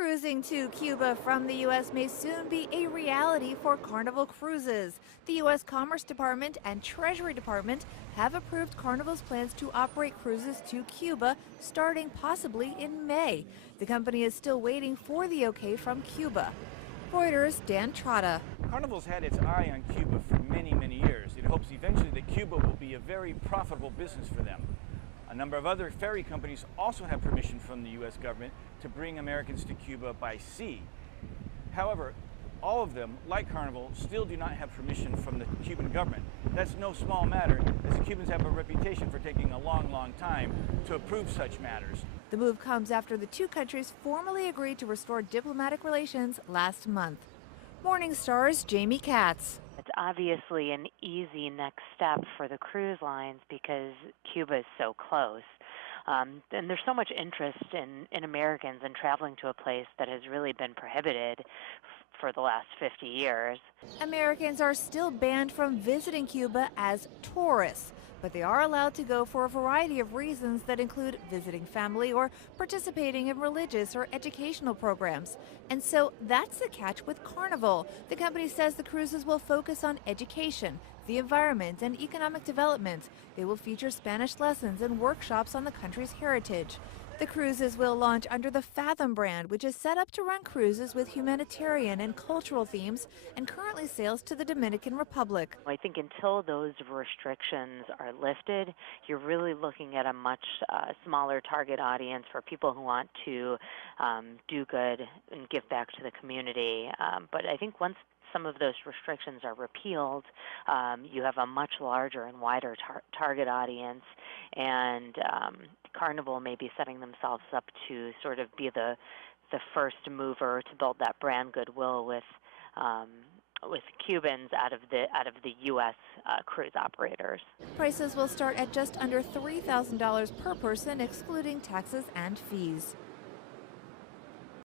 Cruising to Cuba from the U.S. may soon be a reality for Carnival Cruises. The U.S. Commerce Department and Treasury Department have approved Carnival's plans to operate cruises to Cuba starting possibly in May. The company is still waiting for the okay from Cuba. Reuters' Dan Trotta. Carnival's had its eye on Cuba for many, many years. It hopes eventually that Cuba will be a very profitable business for them. A number of other ferry companies also have permission from the U.S. government to bring Americans to Cuba by sea. However, all of them, like Carnival, still do not have permission from the Cuban government. That's no small matter, as the Cubans have a reputation for taking a long, long time to approve such matters. The move comes after the two countries formally agreed to restore diplomatic relations last month. Morning Star's Jamie Katz. It's obviously an easy next step for the cruise lines because Cuba is so close. And there's so much interest in Americans in traveling to a place that has really been prohibited for the last 50 years. Americans are still banned from visiting Cuba as tourists, but they are allowed to go for a variety of reasons that include visiting family or participating in religious or educational programs. And so that's the catch with Carnival. The company says the cruises will focus on education, the environment, and economic development. They will feature Spanish lessons and workshops on the country's heritage. The cruises will launch under the Fathom brand, which is set up to run cruises with humanitarian and cultural themes and currently sails to the Dominican Republic. I think until those restrictions are lifted, you're really looking at a much smaller target audience for people who want to do good and give back to the community. But I think once some of those restrictions are repealed, you have a much larger and wider target audience, and Carnival may be setting themselves up to sort of be the first mover to build that brand goodwill with Cubans out of the U.S. Cruise operators. Prices will start at just under $3,000 per person, excluding taxes and fees.